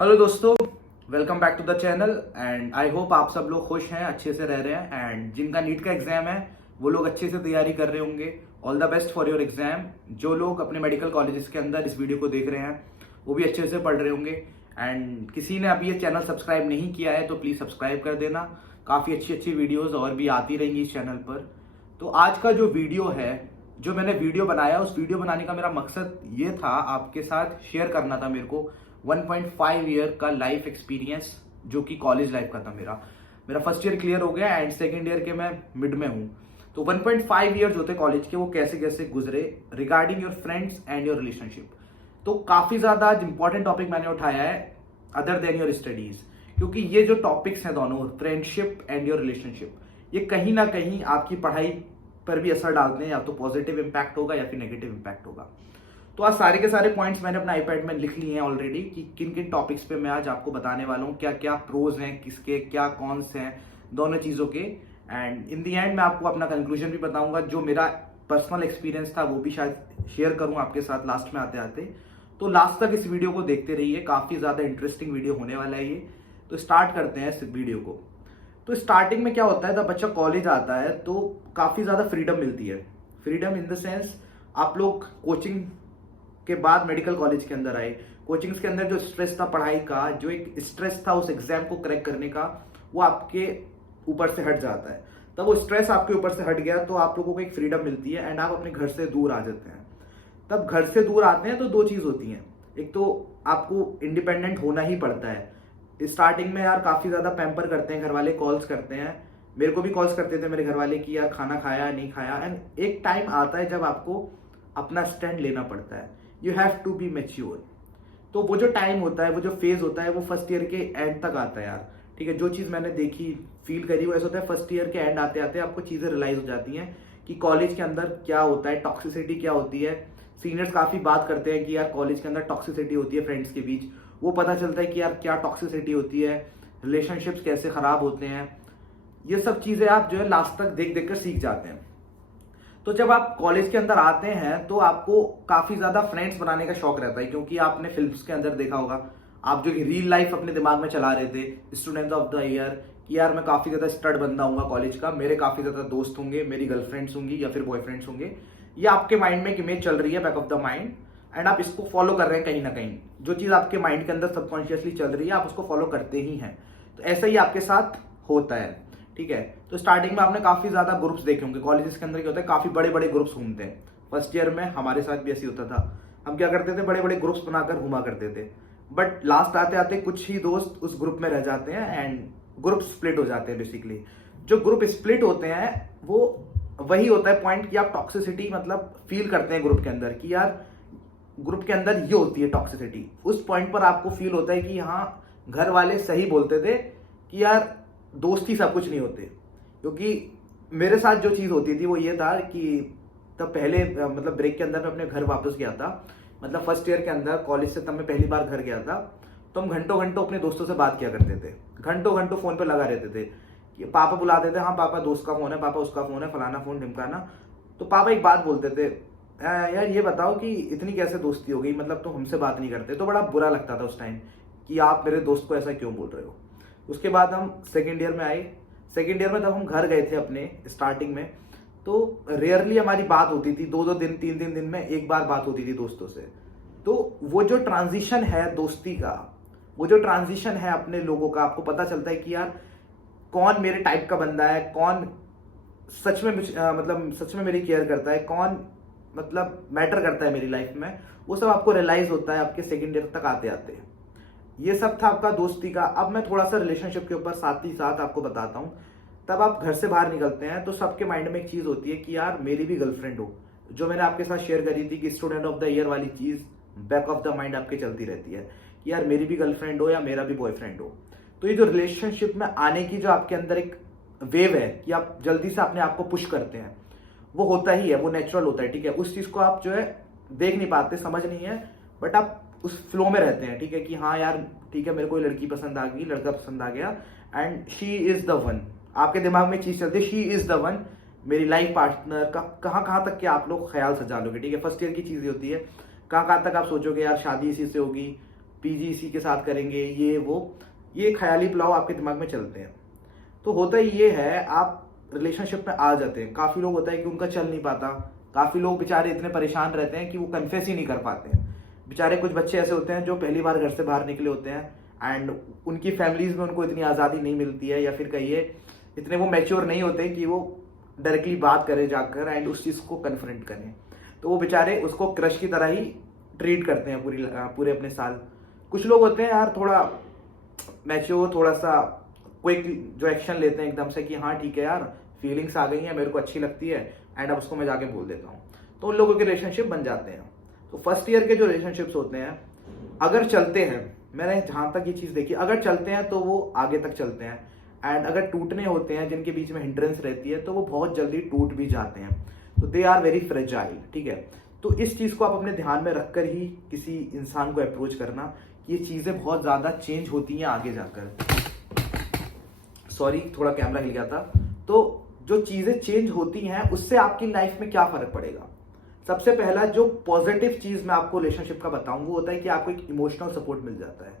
Hello दोस्तों, welcome back to the channel and I hope आप सब लोग खुश हैं, अच्छे से रह रहे हैं एंड जिनका नीट का एग्जाम है वो लोग अच्छे से तैयारी कर रहे होंगे। All the best for your exam. जो लोग अपने मेडिकल कॉलेजेस के अंदर इस वीडियो को देख रहे हैं वो भी अच्छे से पढ़ रहे होंगे एंड किसी ने अभी ये चैनल सब्सक्राइब नहीं किया है तो प्लीज सब्सक्राइब कर देना। काफी अच्छी अच्छी वीडियोज और भी आती रहेंगी इस चैनल पर। तो आज का जो वीडियो है, जो मैंने वीडियो बनाया, उस वीडियो बनाने का मेरा मकसद ये था, आपके साथ शेयर करना था मेरे को 1.5 ईयर का लाइफ एक्सपीरियंस जो कि कॉलेज लाइफ का था। मेरा फर्स्ट ईयर क्लियर हो गया एंड सेकेंड ईयर के मैं मिड में हूँ। तो 1.5 ईयर जो थे कॉलेज के, वो कैसे कैसे गुजरे regarding your friends and your relationship. तो काफी ज्यादा आज इंपॉर्टेंट टॉपिक मैंने उठाया है अदर देन योर स्टडीज, क्योंकि ये जो टॉपिक्स हैं दोनों, फ्रेंडशिप एंड योर रिलेशनशिप, ये कहीं ना कहीं आपकी पढ़ाई पर भी असर डालते हैं। या तो पॉजिटिव इंपैक्ट होगा या फिर नेगेटिव इंपैक्ट होगा। तो आज सारे के सारे पॉइंट्स मैंने अपना आईपैड में लिख लिए हैं ऑलरेडी कि किन किन टॉपिक्स पे मैं आज आपको बताने वाला हूँ, क्या क्या प्रोज हैं, किसके क्या कॉन्स हैं, दोनों चीज़ों के। एंड इन दी एंड मैं आपको अपना कंक्लूजन भी बताऊंगा, जो मेरा पर्सनल एक्सपीरियंस था वो भी शायद शेयर करूँ आपके साथ लास्ट में आते आते। तो लास्ट तक इस वीडियो को देखते रहिए, काफ़ी ज़्यादा इंटरेस्टिंग वीडियो होने वाला है ये। तो स्टार्ट करते हैं इस वीडियो को। तो स्टार्टिंग में क्या होता है, जब बच्चा कॉलेज आता है तो काफ़ी ज़्यादा फ्रीडम मिलती है। फ्रीडम इन द सेंस, आप लोग कोचिंग के बाद मेडिकल कॉलेज के अंदर आए। कोचिंग्स के अंदर जो स्ट्रेस था पढ़ाई का, जो एक स्ट्रेस था उस एग्जाम को क्रैक करने का, वो आपके ऊपर से हट जाता है। तब वो स्ट्रेस आपके ऊपर से हट गया तो आप लोगों को एक फ्रीडम मिलती है एंड आप अपने घर से दूर आ जाते हैं। तब घर से दूर आते हैं तो दो चीज होती हैं। एक तो आपको इंडिपेंडेंट होना ही पड़ता है। स्टार्टिंग में यार काफी ज्यादा पैम्पर करते हैं घर वाले, कॉल्स करते हैं। मेरे को भी कॉल्स करते थे मेरे घर वाले कि यार खाना खाया नहीं खाया। एंड एक टाइम आता है जब आपको अपना स्टैंड लेना पड़ता है। You have to be mature. तो वो जो टाइम होता है, वो जो फेज होता है, वो फर्स्ट ईयर के एंड तक आता है यार। ठीक है, जो चीज मैंने देखी फील करी वो ऐसा होता है, फर्स्ट ईयर के एंड आते आते आपको चीजें रियलाइज हो जाती हैं कि कॉलेज के अंदर क्या होता है, टॉक्सिसिटी क्या होती है। सीनियर्स काफी बात करते हैं कि यार कॉलेज के अंदर टॉक्सिसिटी होती है फ्रेंड्स के बीच। वो पता चलता है कि यार क्या टॉक्सिसिटी होती है, रिलेशनशिप्स कैसे खराब होते हैं। ये सब चीजें आप जो है लास्ट तक देख देख कर सीख जाते हैं। तो जब आप कॉलेज के अंदर आते हैं तो आपको काफी ज्यादा फ्रेंड्स बनाने का शौक रहता है, क्योंकि आपने फिल्म्स के अंदर देखा होगा, आप जो रियल लाइफ अपने दिमाग में चला रहे थे स्टूडेंट ऑफ द ईयर कि यार मैं काफी ज्यादा स्टड बंदा हूँ कॉलेज का, मेरे काफी ज्यादा दोस्त होंगे, मेरी गर्लफ्रेंड्स होंगी या फिर बॉयफ्रेंड्स होंगे। ये आपके माइंड में एक इमेज चल रही है back of the mind and आप इसको फॉलो कर रहे हैं कहीं ना कहीं। जो चीज आपके माइंड के अंदर सबकॉन्शियसली चल रही है आप उसको फॉलो करते ही हैं। तो ऐसा ही आपके साथ होता है। ठीक है, तो स्टार्टिंग में आपने काफी ज्यादा ग्रुप्स देखे होंगे। कॉलेजेस के अंदर क्या होता है, काफी बड़े बड़े ग्रुप्स घूमते हैं। फर्स्ट ईयर में हमारे साथ भी ऐसे होता था। हम क्या करते थे, बड़े बड़े ग्रुप्स बनाकर घुमा करते थे। बट लास्ट आते आते कुछ ही दोस्त उस ग्रुप में रह जाते हैं एंड ग्रुप स्प्लिट हो जाते हैं। बेसिकली जो ग्रुप स्प्लिट होते हैं वो वही होता है पॉइंट कि आप टॉक्सिसिटी मतलब फील करते हैं ग्रुप के अंदर कि यार ग्रुप के अंदर ये होती है टॉक्सिसिटी। उस पॉइंट पर आपको फील होता है कि हाँ, घर वाले सही बोलते थे कि यार दोस्ती सब कुछ नहीं होते। क्योंकि मेरे साथ जो चीज होती थी वो ये था कि तब पहले मतलब ब्रेक के अंदर मैं अपने घर वापस गया था। मतलब फर्स्ट ईयर के अंदर कॉलेज से तब मैं पहली बार घर गया था। तो हम घंटों घंटों अपने दोस्तों से बात किया करते थे, घंटों घंटों फोन पे लगा रहते थे कि पापा बुलाते थे, हाँ पापा दोस्त का फोन है, पापा उसका फोन है, फलाना फोन ढिमकाना। तो पापा एक बात बोलते थे, यार ये बताओ कि इतनी कैसे दोस्ती हो गई, मतलब तो हमसे बात नहीं करते। तो बड़ा बुरा लगता था उस टाइम कि आप मेरे दोस्त को ऐसा क्यों बोल रहे हो। उसके बाद हम सेकेंड ईयर में आए। सेकेंड ईयर में तब हम घर गए थे अपने स्टार्टिंग में, तो रेयरली हमारी बात होती थी, दो दो दिन तीन तीन दिन में एक बार बात होती थी दोस्तों से। तो वो जो ट्रांजिशन है दोस्ती का, वो जो ट्रांजिशन है अपने लोगों का, आपको पता चलता है कि यार कौन मेरे टाइप का बंदा है, कौन सच में मतलब सच में मेरी केयर करता है, कौन मतलब मैटर करता है मेरी लाइफ में। वो सब आपको रियलाइज होता है आपके सेकेंड ईयर तक आते आते। ये सब था आपका दोस्ती का। अब मैं थोड़ा सा रिलेशनशिप के ऊपर साथ ही साथ आपको बताता हूँ। तब आप घर से बाहर निकलते हैं तो सबके माइंड में एक चीज होती है कि यार मेरी भी गर्लफ्रेंड हो। जो मैंने आपके साथ शेयर करी थी कि स्टूडेंट ऑफ द ईयर वाली चीज बैक ऑफ द माइंड आपके चलती रहती है कि यार मेरी भी गर्लफ्रेंड हो या मेरा भी बॉयफ्रेंड हो। तो ये जो रिलेशनशिप में आने की जो आपके अंदर एक वेव है कि आप जल्दी से अपने आप को पुश करते हैं, वो होता ही है, वो नेचुरल होता है। ठीक है, उस चीज को आप जो है देख नहीं पाते, समझ नहीं है, बट आप उस फ्लो में रहते हैं। ठीक है कि हाँ यार ठीक है, मेरे को लड़की पसंद आ गई, लड़का पसंद आ गया and she is the one. आपके दिमाग में चीज चलती है, शी इज द वन, मेरी लाइफ पार्टनर का। कहाँ कहाँ तक के आप लोग ख्याल सजा लोगे। ठीक है, फर्स्ट ईयर की चीज होती है, कहाँ कहाँ तक आप सोचोगे यार शादी इसी से होगी, पीजी इसी के साथ करेंगे, ये वो, ये ख्याली पुलाव आपके दिमाग में चलते हैं। तो होता ये है, आप रिलेशनशिप में आ जाते हैं, काफ़ी लोग होता है कि उनका चल नहीं पाता, काफ़ी लोग बेचारे इतने परेशान रहते हैं कि वो कन्फेस ही नहीं कर पाते हैं। बेचारे कुछ बच्चे ऐसे होते हैं जो पहली बार घर से बाहर निकले होते हैं एंड उनकी फैमिलीज में उनको इतनी आज़ादी नहीं मिलती है, या फिर कहिए इतने वो मैच्योर नहीं होते कि वो डायरेक्टली बात करें जाकर एंड उस चीज़ को कन्फ्रंट करें। तो वो बेचारे उसको क्रश की तरह ही ट्रीट करते हैं पूरे अपने साल। कुछ लोग होते हैं यार थोड़ा मैच्योर, थोड़ा सा क्विक जो एक्शन लेते हैं एकदम से कि हाँ ठीक है यार, फीलिंग्स आ गई हैं, मेरे को अच्छी लगती है एंड अब उसको मैं जाके बोल देता हूँ, तो उन लोगों के रिलेशनशिप बन जाते हैं। तो फर्स्ट ईयर के जो रिलेशनशिप्स होते हैं, अगर चलते हैं, मैंने जहाँ तक ये चीज़ देखी, अगर चलते हैं तो वो आगे तक चलते हैं, एंड अगर टूटने होते हैं जिनके बीच में हिंड्रेंस रहती है तो वो बहुत जल्दी टूट भी जाते हैं। तो दे आर वेरी फ्रेजाइल, ठीक है। तो इस चीज़ को आप अपने ध्यान में रखकर ही किसी इंसान को अप्रोच करना कि ये चीज़ें बहुत ज़्यादा चेंज होती हैं आगे जाकर। सॉरी, थोड़ा कैमरा हिल गया था। तो जो चीज़ें चेंज होती हैं उससे आपकी लाइफ में क्या फ़र्क पड़ेगा? सबसे पहला जो पॉजिटिव चीज़ मैं आपको रिलेशनशिप का बताऊं वो होता है कि आपको एक इमोशनल सपोर्ट मिल जाता है।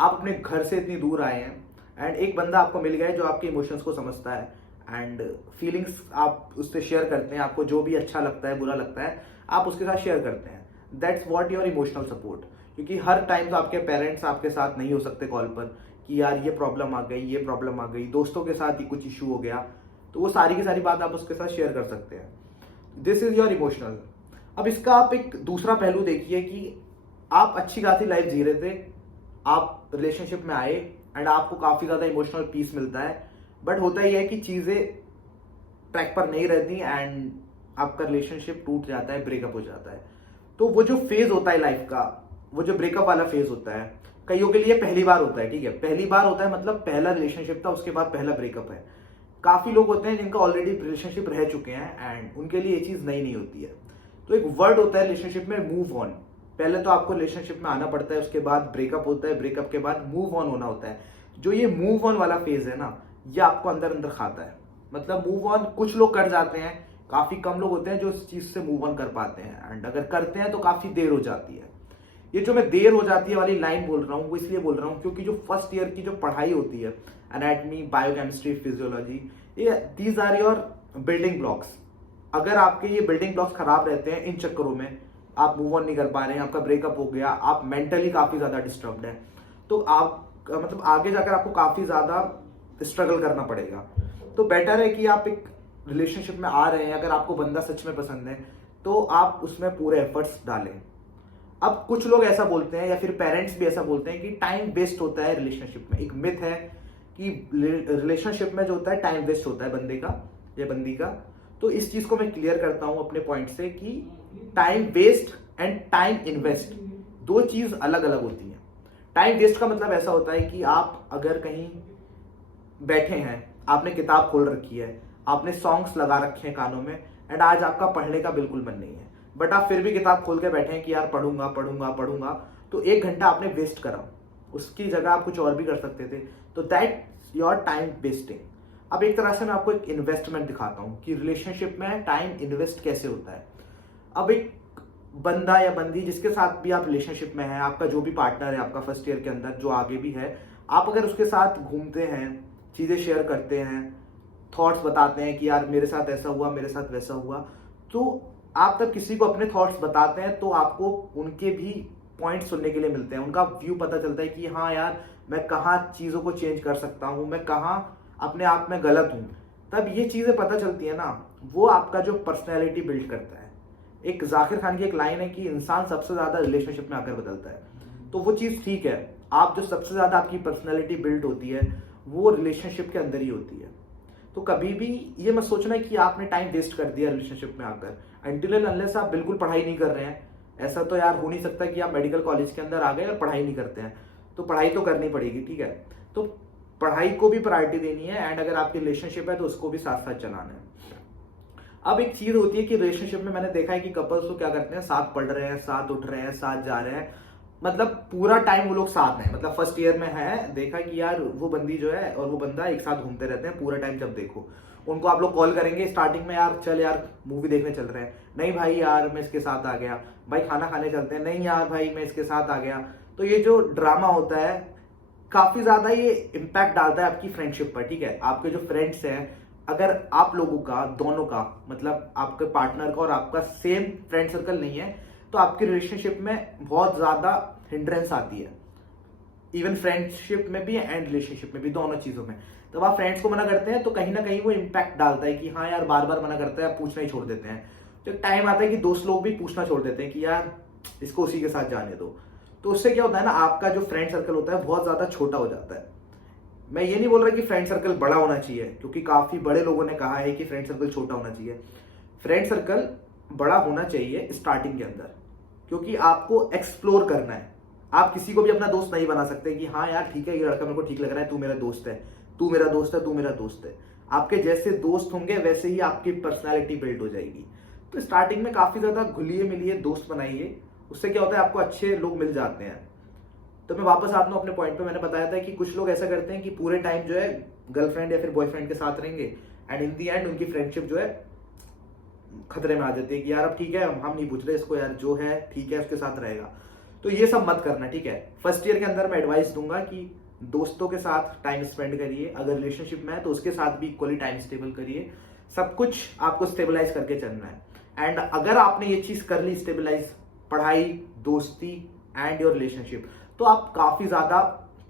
आप अपने घर से इतनी दूर आए हैं एंड एक बंदा आपको मिल गया है जो आपके इमोशंस को समझता है एंड फीलिंग्स आप उससे शेयर करते हैं, आपको जो भी अच्छा लगता है, बुरा लगता है, आप उसके साथ शेयर करते हैं। That's what your emotional support. क्योंकि हर टाइम तो आपके पेरेंट्स आपके साथ नहीं हो सकते कॉल पर कि यार ये प्रॉब्लम आ गई, ये प्रॉब्लम आ गई, दोस्तों के साथ ही कुछ इशू हो गया, तो वो सारी की सारी बात आप उसके साथ शेयर कर सकते हैं। This is your emotional. अब इसका आप एक दूसरा पहलू देखिए कि आप अच्छी खासी लाइफ जी रहे थे, आप रिलेशनशिप में आए एंड आपको काफ़ी ज़्यादा इमोशनल पीस मिलता है, बट होता ही है कि चीज़ें ट्रैक पर नहीं रहती एंड आपका रिलेशनशिप टूट जाता है, ब्रेकअप हो जाता है। तो वो जो फेज़ होता है लाइफ का, वो जो ब्रेकअप वाला फेज़ होता है, कईयों के लिए पहली बार होता है, ठीक है, पहली बार होता है मतलब पहला रिलेशनशिप था, उसके बाद पहला ब्रेकअप है। काफ़ी लोग होते हैं जिनका ऑलरेडी रिलेशनशिप रह चुके हैं एंड उनके लिए ये चीज़ नई नहीं होती है। तो एक वर्ड होता है रिलेशनशिप में, मूव ऑन। पहले तो आपको रिलेशनशिप में आना पड़ता है, उसके बाद ब्रेकअप होता है, ब्रेकअप के बाद मूव ऑन होना होता है। जो ये मूव ऑन वाला फेज है ना, ये आपको अंदर अंदर खाता है। मतलब मूव ऑन कुछ लोग कर जाते हैं, काफ़ी कम लोग होते हैं जो इस चीज़ से मूव ऑन कर पाते हैं एंड अगर करते हैं तो काफ़ी देर हो जाती है। ये जो मैं देर हो जाती है वाली लाइन बोल रहा हूँ वो इसलिए बोल रहा हूँ क्योंकि जो फर्स्ट ईयर की जो पढ़ाई होती है, एनाटमी, बायोकेमिस्ट्री, फिजियोलॉजी, ये these are your building blocks. अगर आपके ये बिल्डिंग ब्लॉक्स खराब रहते हैं, इन चक्करों में आप मूव ऑन नहीं कर पा रहे हैं, आपका ब्रेकअप हो गया, आप मेंटली काफ़ी ज़्यादा डिस्टर्ब्ड है, तो आप मतलब आगे जाकर आपको काफ़ी ज़्यादा स्ट्रगल करना पड़ेगा। तो बेटर है कि आप एक रिलेशनशिप में आ रहे हैं, अगर आपको बंदा सच में पसंद है तो आप उसमें पूरे एफर्ट्स डालें। अब कुछ लोग ऐसा बोलते हैं या फिर पेरेंट्स भी ऐसा बोलते हैं कि टाइम वेस्ट होता है रिलेशनशिप में। एक मिथ है कि रिलेशनशिप में जो होता है टाइम वेस्ट होता है बंदे का या बंदी का। तो इस चीज को मैं क्लियर करता हूं अपने पॉइंट से कि time waste and time invest दो चीज अलग अलग होती हैं। टाइम वेस्ट का मतलब ऐसा होता है कि आप अगर कहीं बैठे हैं, आपने किताब खोल रखी है, आपने सॉन्ग्स लगा रखे हैं कानों में एंड आज आपका पढ़ने का बिल्कुल मन नहीं है, बट आप फिर भी किताब खोल के बैठे हैं कि यार पढ़ूंगा पढ़ूंगा पढ़ूंगा, तो 1 घंटा आपने वेस्ट करा, उसकी जगह आप कुछ और भी कर सकते थे। तो दैट योर टाइम वेस्टिंग। अब एक तरह से मैं आपको एक इन्वेस्टमेंट दिखाता हूँ कि रिलेशनशिप में टाइम इन्वेस्ट कैसे होता है। अब एक बंदा या बंदी जिसके साथ भी आप रिलेशनशिप में है, आपका जो भी पार्टनर है आपका फर्स्ट ईयर के अंदर जो आगे भी है, आप अगर उसके साथ घूमते हैं, चीज़ें शेयर करते हैं, थॉट्स बताते हैं कि यार मेरे साथ ऐसा हुआ, मेरे साथ वैसा हुआ, तो आप तब किसी को अपने थॉट्स बताते हैं तो आपको उनके भी पॉइंट सुनने के लिए मिलते हैं, उनका व्यू पता चलता है कि हाँ यार मैं कहाँ चीज़ों को चेंज कर सकता हूँ, मैं कहाँ अपने आप में गलत हूँ। तब ये चीज़ें पता चलती है ना, वो आपका जो पर्सनैलिटी बिल्ड करता है। एक जाकिर खान की एक लाइन है कि इंसान सबसे ज़्यादा रिलेशनशिप में आकर बदलता है, तो वो चीज़ ठीक है। आप जो सबसे ज़्यादा आपकी पर्सनैलिटी बिल्ड होती है वो रिलेशनशिप के अंदर ही होती है। तो कभी भी ये मत सोचना कि आपने टाइम वेस्ट कर दिया रिलेशनशिप में आकर, अनटिल एंड अनलेस आप बिल्कुल पढ़ाई नहीं कर रहे हैं। ऐसा तो यार हो नहीं सकता कि आप मेडिकल कॉलेज के अंदर आ गए और पढ़ाई नहीं करते हैं, तो पढ़ाई तो करनी पड़ेगी, ठीक है। तो पढ़ाई को भी प्रायोरिटी देनी है एंड अगर आपकी रिलेशनशिप है तो उसको भी साथ साथ चलाना है। अब एक चीज होती है कि रिलेशनशिप में मैंने देखा है कि कपल्स तो क्या करते हैं, साथ पढ़ रहे हैं, साथ उठ रहे हैं, साथ जा रहे हैं, मतलब पूरा टाइम वो लोग साथ हैं। मतलब फर्स्ट ईयर में है, देखा कि यार वो बंदी जो है और वो बंदा एक साथ घूमते रहते हैं पूरा टाइम। जब देखो उनको आप लोग कॉल करेंगे स्टार्टिंग में, यार चल यार मूवी देखने चल रहे हैं, नहीं भाई यार मैं इसके साथ आ गया, भाई खाना खाने चलते हैं, नहीं यार भाई मैं इसके साथ आ गया। तो ये जो ड्रामा होता है काफी ज्यादा ये इम्पैक्ट डालता है आपकी फ्रेंडशिप पर, ठीक है। आपके जो फ्रेंड्स हैं, अगर आप लोगों का, दोनों का, मतलब आपके पार्टनर का और आपका सेम फ्रेंड सर्कल नहीं है, तो आपकी रिलेशनशिप में बहुत ज्यादा हिंड्रेंस आती है। इवन फ्रेंडशिप में भी एंड रिलेशनशिप में भी, दोनों चीजों में। जब आप फ्रेंड्स को मना करते हैं तो कहीं ना कहीं वो इम्पैक्ट डालता है कि हाँ यार बार बार मना करते हैं, आप पूछना ही छोड़ देते हैं। तो एक टाइम आता है कि दोस्त लोग भी पूछना छोड़ देते हैं कि यार इसको उसी के साथ जाने दो। तो उससे क्या होता है ना, आपका जो फ्रेंड सर्कल होता है बहुत ज्यादा छोटा हो जाता है। मैं ये नहीं बोल रहा कि फ्रेंड सर्कल बड़ा होना चाहिए, क्योंकि काफी बड़े लोगों ने कहा है कि फ्रेंड सर्कल छोटा होना चाहिए। फ्रेंड सर्कल बड़ा होना चाहिए स्टार्टिंग के अंदर, क्योंकि आपको एक्सप्लोर करना है। आप किसी को भी अपना दोस्त नहीं बना सकते कि हाँ यार ठीक है, ये लड़का मेरे को ठीक लग रहा है, तू मेरा दोस्त है, तू मेरा दोस्त है, तू मेरा दोस्त है। आपके जैसे दोस्त होंगे वैसे ही आपकी पर्सनैलिटी बिल्ड हो जाएगी। तो स्टार्टिंग में काफी ज्यादा घुलिए मिलिए दोस्त बनाइए, उससे क्या होता है आपको अच्छे लोग मिल जाते हैं। तो मैं वापस आता हूँ अपने पॉइंट पे। मैंने बताया था कि कुछ लोग ऐसा करते हैं कि पूरे टाइम जो है गर्लफ्रेंड या फिर बॉयफ्रेंड के साथ रहेंगे, एंड इन दी एंड उनकी फ्रेंडशिप जो है खतरे में आ जाती है कि यार अब ठीक है, हम नहीं पूछ रहे इसको, यार जो है ठीक है उसके साथ रहेगा। तो ये सब मत करना, ठीक है। फर्स्ट ईयर के अंदर मैं एडवाइस दूंगा कि दोस्तों के साथ टाइम स्पेंड करिए, अगर रिलेशनशिप में है तो उसके साथ भी इक्वली टाइम स्टेबल करिए। सब कुछ आपको स्टेबलाइज करके चलना है। एंड अगर आपने ये चीज कर ली स्टेबलाइज, पढ़ाई, दोस्ती एंड योर रिलेशनशिप, तो आप काफी ज्यादा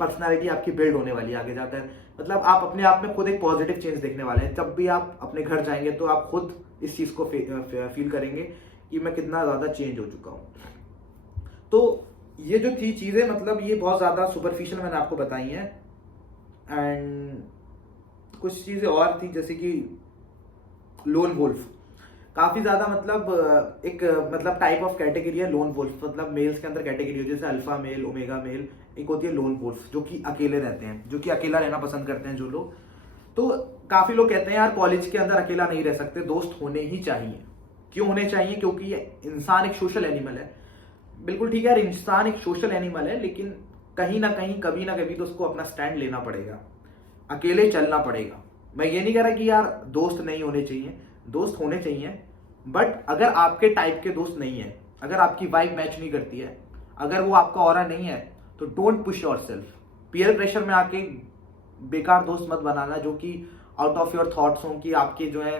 पर्सनालिटी आपकी बिल्ड होने वाली है आगे जाकर। मतलब आप अपने आप में खुद एक पॉजिटिव चेंज देखने वाले हैं। जब भी आप अपने घर जाएंगे तो आप खुद इस चीज को फील करेंगे कि मैं कितना ज्यादा चेंज हो चुका हूं। तो ये जो थी चीजें, मतलब ये बहुत ज्यादा सुपरफिशियल मैंने आपको बताई हैं। एंड कुछ चीजें और थी जैसे कि लोन वुल्फ, काफी ज्यादा मतलब एक मतलब टाइप ऑफ कैटेगरी है लोन वुल्फ। मतलब मेल्स के अंदर कैटेगरी हो, जैसे अल्फा मेल, ओमेगा मेल, एक होती है लोन वुल्फ जो कि अकेले रहते हैं, जो कि अकेला रहना पसंद करते हैं जो लोग। तो काफी लोग कहते हैं यार कॉलेज के अंदर अकेला नहीं रह सकते, दोस्त होने ही चाहिए। क्यों होने चाहिए? क्योंकि इंसान एक सोशल एनिमल है। बिल्कुल ठीक है यार, इंसान एक सोशल एनिमल है, लेकिन कहीं ना कहीं कभी ना कभी तो उसको अपना स्टैंड लेना पड़ेगा, अकेले चलना पड़ेगा। मैं ये नहीं कह रहा कि यार दोस्त नहीं होने चाहिए, दोस्त होने चाहिए, बट अगर आपके टाइप के दोस्त नहीं है, अगर आपकी वाइब मैच नहीं करती है, अगर वो आपका ऑरा नहीं है, तो don't push yourself. Peer pressure में आके बेकार दोस्त मत बनाना जो कि आउट ऑफ योर थॉट्स हो, कि आपके जो है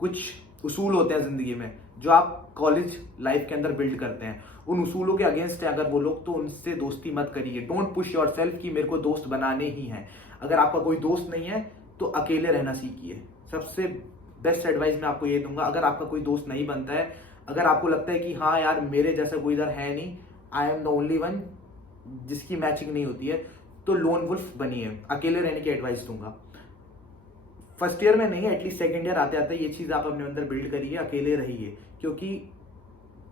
कुछ उसूल होते हैं जिंदगी में जो आप कॉलेज लाइफ के अंदर बिल्ड करते हैं, उन उसूलों के अगेंस्ट है अगर वो लोग, तो उनसे दोस्ती मत करिए। डोंट पुश योरसेल्फ कि मेरे को दोस्त बनाने ही हैं। अगर आपका कोई दोस्त नहीं है तो अकेले रहना सीखिए। सबसे बेस्ट एडवाइस मैं आपको ये दूंगा। अगर आपका कोई दोस्त नहीं बनता है, अगर आपको लगता है कि हाँ यार मेरे जैसा कोई इधर है नहीं, I am the only one जिसकी मैचिंग नहीं होती है, तो लोन वुल्फ बनिए, अकेले रहने की एडवाइस दूंगा। फर्स्ट ईयर में नहीं, एटलीस्ट सेकंड ईयर आते आते ये चीज आप अपने अंदर बिल्ड करिए, अकेले रहिए। क्योंकि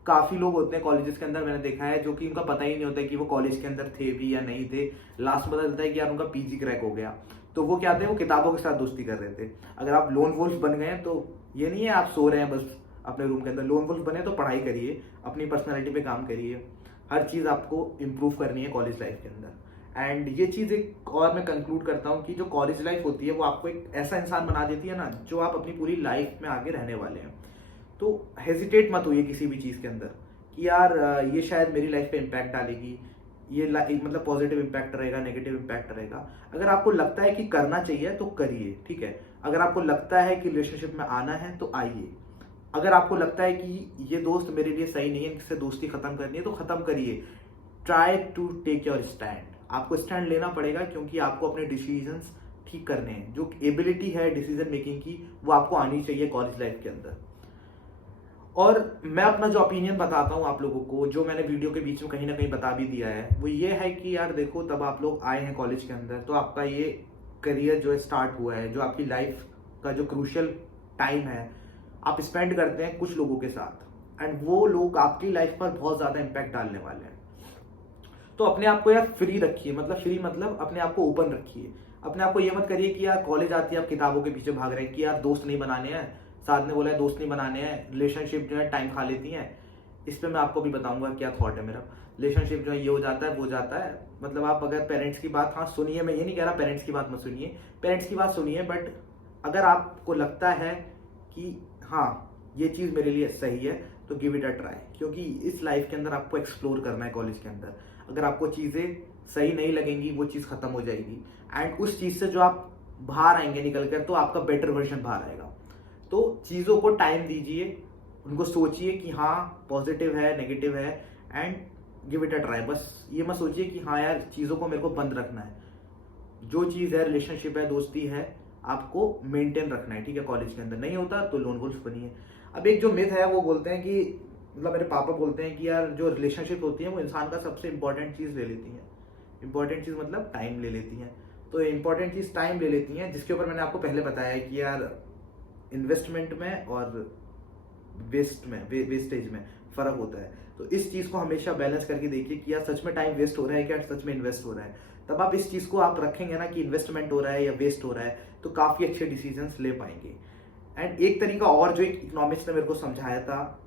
काफी लोग होते हैं कॉलेजेस के अंदर, मैंने देखा है, जो कि उनका पता ही नहीं होता कि वो कॉलेज के अंदर थे भी या नहीं थे। लास्ट में पता चलता है कि यार उनका पीजी क्रैक हो गया। तो वो क्या थे, वो किताबों के साथ दोस्ती कर रहे थे। अगर आप लोन वुल्फ बन गए तो ये नहीं है आप सो रहे हैं बस अपने रूम के अंदर। लोन वुल्फ बने तो पढ़ाई करिए, अपनी पर्सनैलिटी पे काम करिए, हर चीज आपको इम्प्रूव करनी है कॉलेज लाइफ के अंदर। एंड ये चीज एक और मैं कंक्लूड करता हूँ कि जो कॉलेज लाइफ होती है वो आपको एक ऐसा इंसान बना देती है ना, जो आप अपनी पूरी लाइफ में आगे रहने वाले हैं। तो हेजिटेट मत होइए किसी भी चीज के अंदर कि यार ये शायद मेरी लाइफ पे इम्पैक्ट डालेगी, ये मतलब पॉजिटिव इम्पैक्ट रहेगा, नेगेटिव इम्पैक्ट रहेगा। अगर आपको लगता है कि करना चाहिए तो करिए, ठीक है। अगर आपको लगता है कि रिलेशनशिप में आना है तो आइए। अगर आपको लगता है कि ये दोस्त मेरे लिए सही नहीं है, इससे दोस्ती खत्म करनी है, तो खत्म करिए। Try to take your stand. आपको स्टैंड लेना पड़ेगा, क्योंकि आपको अपने डिसीजंस ठीक करने हैं। जो एबिलिटी है डिसीजन मेकिंग की, वो आपको आनी चाहिए कॉलेज लाइफ के अंदर। और मैं अपना जो ओपिनियन बताता हूँ आप लोगों को, जो मैंने वीडियो के बीच में कहीं ना कहीं बता भी दिया है, वो ये है कि यार देखो, तब आप लोग आए हैं कॉलेज के अंदर, तो आपका ये करियर जो है स्टार्ट हुआ है, जो आपकी लाइफ का जो क्रूशियल टाइम है आप स्पेंड करते हैं कुछ लोगों के साथ, एंड वो लोग आपकी लाइफ पर बहुत ज्यादा इम्पैक्ट डालने वाले हैं। तो अपने आप को यार फ्री रखिए, मतलब फ्री मतलब अपने आप को ओपन रखिए। अपने आप को ये मत करिए कि यार कॉलेज आती है आप किताबों के पीछे भाग रहे हैं कि यार दोस्त नहीं बनाने हैं, साथ ने बोला है दोस्त नहीं बनाने हैं, रिलेशनशिप जो है टाइम खा लेती हैं। इस पर मैं आपको भी बताऊंगा क्या थॉट है मेरा। रिलेशनशिप जो है ये हो जाता है, वो जाता है। मतलब आप अगर पेरेंट्स की बात, हाँ सुनिए, मैं ये नहीं कह रहा पेरेंट्स की बात मत सुनिए, पेरेंट्स की बात सुनिए, बट अगर आपको लगता है कि हाँ ये चीज मेरे लिए सही है, तो गिव इट अ ट्राई। क्योंकि इस लाइफ के अंदर आपको एक्सप्लोर करना है कॉलेज के अंदर। अगर आपको चीज़ें सही नहीं लगेंगी वो चीज़ खत्म हो जाएगी, एंड उस चीज़ से जो आप बाहर आएंगे निकल कर, तो आपका बेटर वर्जन बाहर आएगा। तो चीज़ों को टाइम दीजिए, उनको सोचिए कि हाँ पॉजिटिव है नेगेटिव है, and give it a try. बस ये मत सोचिए कि हाँ यार चीज़ों को मेरे को बंद रखना है। जो चीज़ है, रिलेशनशिप है, दोस्ती है, आपको मेंटेन रखना है, ठीक है। कॉलेज के अंदर नहीं होता तो लोन वुल्फ बनिए। अब एक जो मिथ है वो बोलते हैं कि, मतलब मेरे पापा बोलते हैं कि यार जो रिलेशनशिप होती है वो इंसान का सबसे इंपॉर्टेंट चीज़ ले लेती है। इंपॉर्टेंट चीज़ मतलब टाइम ले लेती हैं। तो इंपॉर्टेंट चीज़ टाइम ले लेती हैं, जिसके ऊपर मैंने आपको पहले बताया है कि यार इन्वेस्टमेंट में और वेस्टेज में फ़र्क होता है। तो इस चीज़ को हमेशा बैलेंस करके देखिए कि यार सच में टाइम वेस्ट हो रहा है क्या, सच में इन्वेस्ट हो रहा है। तब आप इस चीज़ को आप रखेंगे ना कि इन्वेस्टमेंट हो रहा है या वेस्ट हो रहा है, तो काफ़ी अच्छे डिसीजंस ले पाएंगे। एंड एक तरीका और जो एक इकोनॉमिक्स ने मेरे को समझाया था,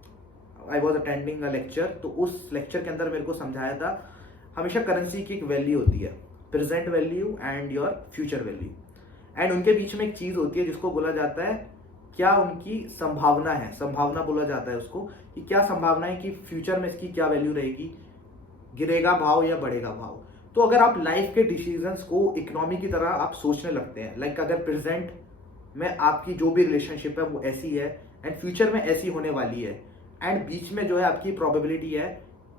I was attending a lecture, तो उस लेक्चर के अंदर मेरे को समझाया था हमेशा करेंसी की एक वैल्यू होती है, present value and your future value, and उनके बीच में एक चीज़ होती है जिसको बोला जाता है क्या उनकी संभावना है, संभावना बोला जाता है उसको, कि क्या संभावना है कि फ्यूचर में इसकी क्या वैल्यू रहेगी, गिरेगा भाव या बढ़ेगा भाव। तो अगर आप लाइफ के डिसीजंस को इकोनॉमी की तरह आप सोचने लगते हैं, लाइक अगर प्रेजेंट में आपकी जो भी रिलेशनशिप है वो ऐसी है एंड फ्यूचर में ऐसी होने वाली है, एंड बीच में जो है आपकी प्रोबेबिलिटी है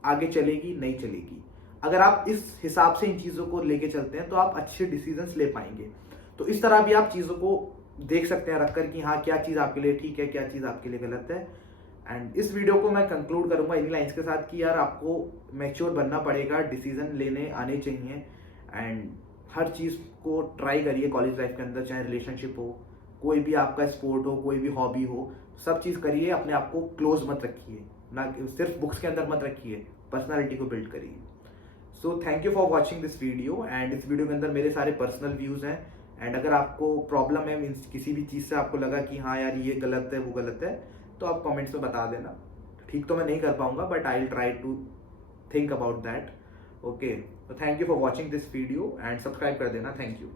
आगे चलेगी नहीं चलेगी, अगर आप इस हिसाब से इन चीज़ों को लेके चलते हैं तो आप अच्छे डिसीजंस ले पाएंगे। तो इस तरह भी आप चीज़ों को देख सकते हैं रखकर कि हाँ क्या चीज़ आपके लिए ठीक है, क्या चीज़ आपके लिए गलत है। एंड इस वीडियो को मैं कंक्लूड करूंगा इन्हीं लाइंस के साथ कि यार आपको मैच्योर बनना पड़ेगा, डिसीजन लेने आने चाहिए, एंड हर चीज़ को ट्राई करिए कॉलेज लाइफ के अंदर, चाहे रिलेशनशिप हो, कोई भी आपका स्पोर्ट हो, कोई भी हॉबी हो, सब चीज़ करिए। अपने आप को क्लोज मत रखिए, ना सिर्फ बुक्स के अंदर मत रखिए, पर्सनैलिटी को बिल्ड करिए। So thank you for watching this video, and इस वीडियो के अंदर मेरे सारे पर्सनल व्यूज़ हैं, एंड अगर आपको प्रॉब्लम है, मीन्स किसी भी चीज़ से आपको लगा कि हाँ यार ये गलत है वो गलत है, तो आप कमेंट्स में बता देना। ठीक तो मैं नहीं कर पाऊंगा, but I will try to think about that. Okay, तो thank you for watching this video and subscribe कर देना। Thank you.